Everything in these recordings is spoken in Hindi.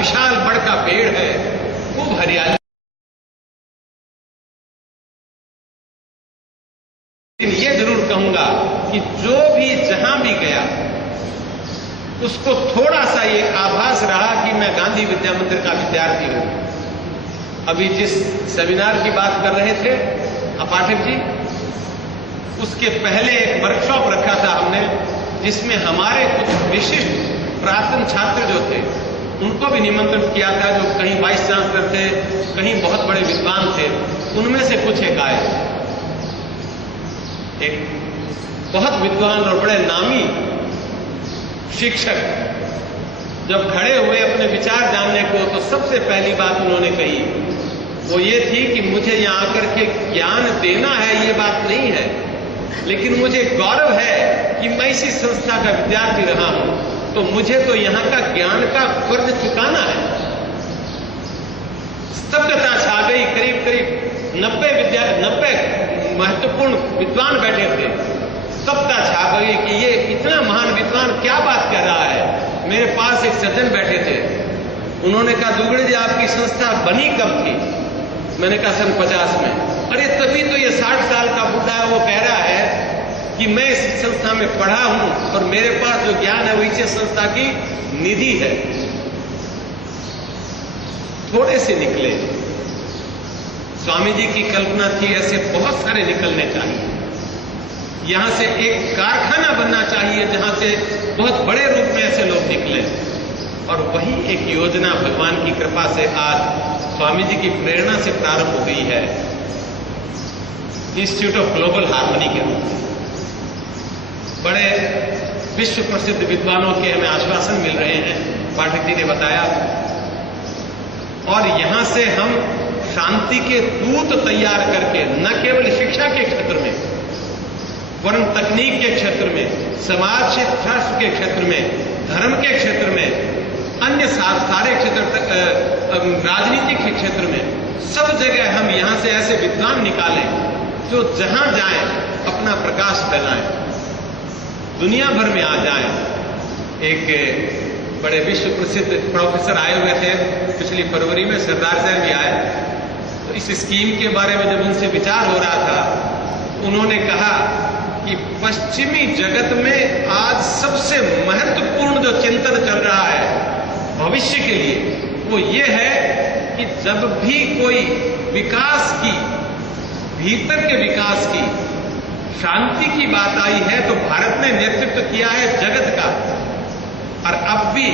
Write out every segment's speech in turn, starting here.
विशाल बड़ का पेड़ है, खूब हरियाली। लेकिन ये जरूर कहूंगा कि जो भी जहां भी गया उसको थोड़ा सा ये आभास रहा कि मैं गांधी विद्या मंदिर का विद्यार्थी हूं। अभी जिस सेमिनार की बात कर रहे थे पाठक जी, उसके पहले एक वर्कशॉप रखा था हमने, जिसमें हमारे कुछ विशिष्ट प्राक्तन छात्र जो थे उनको भी निमंत्रित किया था, जो कहीं वाइस चांसलर थे, कहीं बहुत बड़े विद्वान थे। उनमें से कुछ एक आए, एक बहुत विद्वान और बड़े नामी शिक्षक जब खड़े हुए अपने विचार जानने को, तो सबसे पहली बात उन्होंने कही वो ये थी कि मुझे यहां आकर के ज्ञान देना है, ये बात नहीं है, लेकिन मुझे गौरव है कि मैं इसी संस्था का विद्यार्थी रहा हूं, तो मुझे तो यहां का ज्ञान का फर्ज चुकाना है। स्तब्धता छा गई। करीब करीब 90 महत्वपूर्ण विद्वान बैठे थे। स्तब्धता छा गई कि ये इतना महान विद्वान क्या बात कह रहा है। मेरे पास एक सज्जन बैठे थे, उन्होंने कहा दुगड़े जी आपकी संस्था बनी कब थी? मैंने कहा सन 50 में। अरे तभी तो ये 60 साल का बुढ़ा है, वो कह रहा है कि मैं इस संस्था में पढ़ा हूं और मेरे पास जो ज्ञान है वो इसी संस्था की निधि है। थोड़े से निकले। स्वामी जी की कल्पना थी ऐसे बहुत सारे निकलने चाहिए, यहां से एक कारखाना बनना चाहिए जहां से बहुत बड़े रूप में ऐसे लोग निकले। और वही एक योजना भगवान की कृपा से आज स्वामी जी की प्रेरणा से प्रारंभ हो गई है, इंस्टीट्यूट ऑफ ग्लोबल हार्मनी के रूप में। बड़े विश्व प्रसिद्ध विद्वानों के हमें आश्वासन मिल रहे हैं, पाठक जी ने बताया। और यहां से हम शांति के दूत तैयार करके न केवल शिक्षा के क्षेत्र में, वरन तकनीक के क्षेत्र में, समाज शास्त्र के क्षेत्र में, धर्म के क्षेत्र में, अन्य सारे क्षेत्र, राजनीति के क्षेत्र में, सब जगह हम यहां से ऐसे विद्वान निकालें जो जहां जाएं अपना प्रकाश फैलाएं, दुनिया भर में आ जाएं। एक बड़े विश्व प्रसिद्ध प्रोफेसर आए हुए थे पिछली फरवरी में, सरदार साहब भी आए। तो इस स्कीम के बारे में जब उनसे विचार हो रहा था, उन्होंने कहा कि पश्चिमी जगत में आज सबसे महत्वपूर्ण जो चिंतन चल रहा है भविष्य के लिए, वो ये है कि जब भी कोई विकास की, भीतर के विकास की, शांति की बात आई है तो भारत ने नेतृत्व किया है जगत का, और अब भी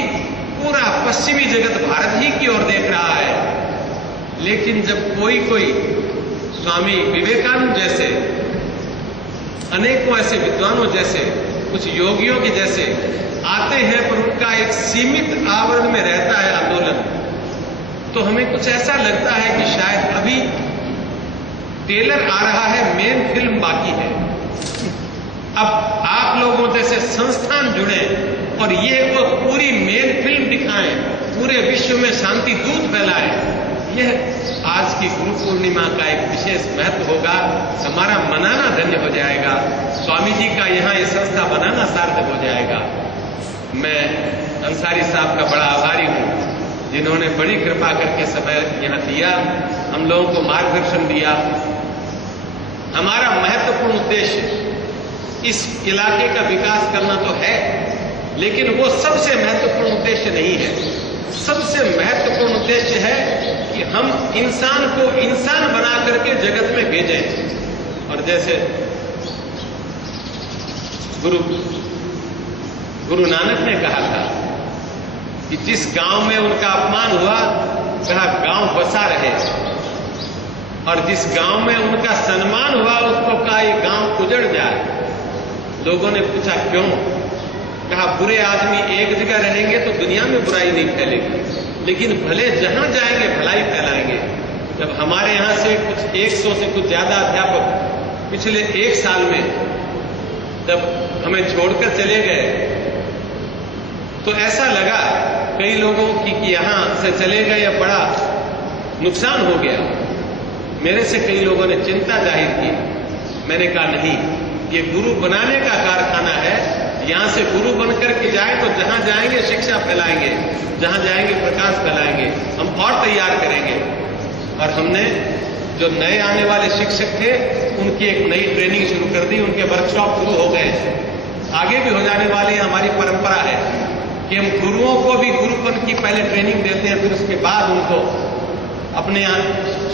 पूरा पश्चिमी जगत भारत ही की ओर देख रहा है। लेकिन जब कोई स्वामी विवेकानंद जैसे, अनेकों ऐसे विद्वानों जैसे, कुछ योगियों के जैसे आते हैं, पर उनका एक सीमित आवरण में रहता है आंदोलन, तो हमें कुछ ऐसा लगता है कि शायद अभी टेलर आ रहा है, मेन फिल्म बाकी है। अब आप लोगों जैसे संस्थान जुड़े और ये वो पूरी मेन फिल्म दिखाएं, पूरे विश्व में शांति दूत फैलाएं। यह आज की गुरु पूर्णिमा का एक विशेष महत्व होगा। हमारा मनाना धन्य हो जाएगा, स्वामी जी का यहां ये संस्था बनाना सार्थक हो जाएगा। मैं अंसारी साहब का बड़ा आभारी हूं, जिन्होंने बड़ी कृपा करके समय यहां दिया, हम लोगों को मार्गदर्शन दिया। हमारा महत्वपूर्ण उद्देश्य इस इलाके का विकास करना तो है, लेकिन वो सबसे महत्वपूर्ण उद्देश्य नहीं है। सबसे महत्वपूर्ण उद्देश्य है कि हम इंसान को इंसान बना करके जगत में भेजें। और जैसे गुरु नानक ने कहा था कि जिस गांव में उनका अपमान हुआ, कहा गांव बसा रहे, और जिस गांव में उनका सम्मान हुआ उसको कहा ये गांव उजड़ जाए। लोगों ने पूछा क्यों? कहा बुरे आदमी एक जगह रहेंगे तो दुनिया में बुराई नहीं फैलेगी, लेकिन भले जहां जाएंगे भलाई फैलाएंगे। जब हमारे यहां से कुछ 100 से कुछ ज्यादा अध्यापक पिछले 1 साल में जब हमें छोड़कर चले गए, तो ऐसा लगा कई लोगों की कि यहां से चले गए या बड़ा नुकसान हो गया। मेरे से कई लोगों ने चिंता जाहिर की। मैंने कहा नहीं, ये गुरु बनाने का कारखाना है, यहां से गुरु बनकर के जाए तो जहां जाएंगे शिक्षा फैलाएंगे, जहां जाएंगे प्रकाश फैलाएंगे, हम और तैयार करेंगे। और हमने जो नए आने वाले शिक्षक थे उनकी एक नई ट्रेनिंग शुरू कर दी, उनके वर्कशॉप शुरू हो गए, आगे भी हो जाने वाले हैं। हमारी परंपरा है कि हम गुरुओं को भी गुरुपन की पहले ट्रेनिंग देते हैं, फिर उसके बाद उनको अपने यहाँ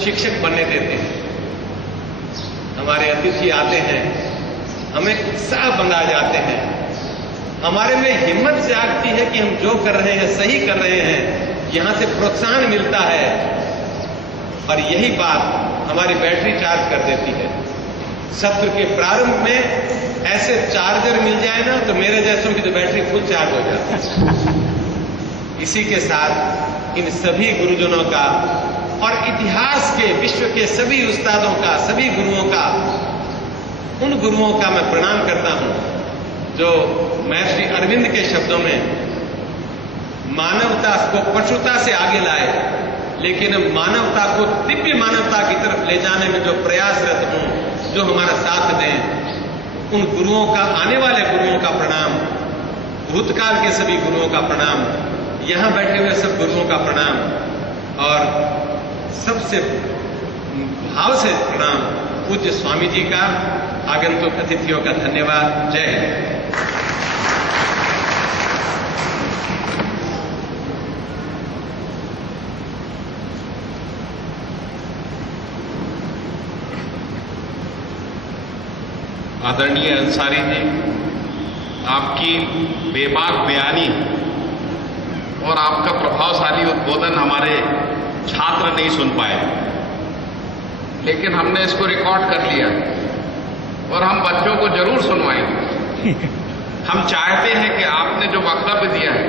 शिक्षक बनने देते हैं। हमारे अतिथि आते हैं, हमें उत्साह बंधा जाते हैं, हमारे में हिम्मत जागती है कि हम जो कर रहे हैं सही कर रहे हैं, यहां से प्रोत्साहन मिलता है और यही बात हमारी बैटरी चार्ज कर देती है। सत्र के प्रारंभ में ऐसे चार्जर मिल जाए ना तो मेरे जैसों की तो बैटरी फुल चार्ज हो जाती है। इसी के साथ इन सभी गुरुजनों का और इतिहास के विश्व के सभी उस्तादों का, सभी गुरुओं का, उन गुरुओं का मैं प्रणाम करता हूं जो महर्षि अरविंद के शब्दों में मानवता को पशुता से आगे लाए, लेकिन मानवता को दिव्य मानवता की तरफ ले जाने में जो प्रयासरत हों, जो हमारा साथ दें, उन गुरुओं का, आने वाले गुरुओं का प्रणाम, भूतकाल के सभी गुरुओं का प्रणाम, यहां बैठे हुए सब गुरुओं का प्रणाम और सबसे भाव से प्रणाम पूज्य स्वामी जी का, आगंतुक अतिथियों का धन्यवाद। जय हिंद। आदरणीय अंसारी जी, आपकी बेबाक बयानी और आपका प्रभावशाली उद्बोधन हमारे छात्र नहीं सुन पाए, लेकिन हमने इसको रिकॉर्ड कर लिया और हम बच्चों को जरूर सुनवाएंगे। हम चाहते हैं कि आपने जो वक्तव्य दिया है,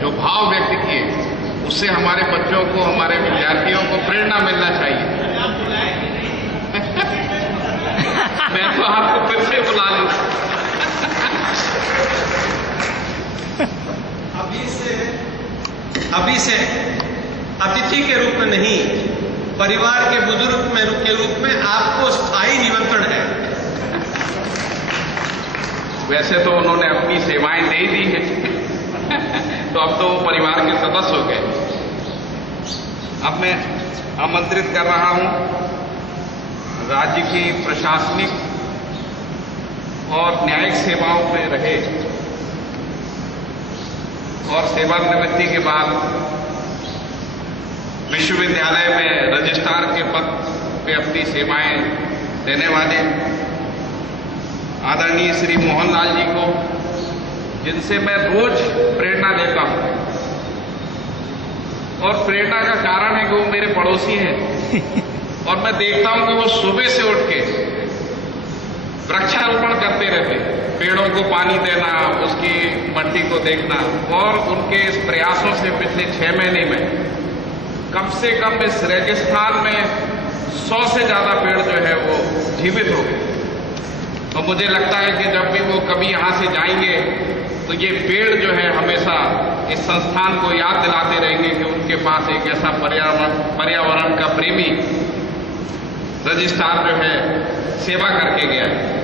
जो भाव व्यक्त किए, उससे हमारे बच्चों को, हमारे विद्यार्थियों को प्रेरणा मिलना चाहिए। मैं तो आपको फिर से बुला लूं। अभी से अतिथि के रूप में नहीं, परिवार के बुजुर्ग के रूप में आपको स्थायी निमंत्रण है। वैसे तो उन्होंने अपनी सेवाएं दे दी हैं तो अब तो वो परिवार के सदस्य हो गए। अब मैं आमंत्रित कर रहा हूं राज्य की प्रशासनिक और न्यायिक सेवाओं में रहे और सेवानिवृत्ति के बाद विश्वविद्यालय में रजिस्ट्रार के पद पे अपनी सेवाएं देने वाले आदरणीय श्री मोहनलाल जी को, जिनसे मैं रोज प्रेरणा लेता हूं और प्रेरणा का कारण है कि वो मेरे पड़ोसी हैं और मैं देखता हूं कि वो सुबह से उठ के वृक्षारोपण करते रहते, पेड़ों को पानी देना, उसकी मट्टी को देखना, और उनके इस प्रयासों से पिछले 6 महीने में कम से कम इस रेगिस्तान में 100 से ज्यादा पेड़ जो है वो जीवित हो गए। तो मुझे लगता है कि जब भी वो कभी यहां से जाएंगे तो ये पेड़ जो है हमेशा इस संस्थान को याद दिलाते रहेंगे कि उनके पास एक ऐसा पर्यावरण का प्रेमी रजिस्ट्रार जो है सेवा करके गया है।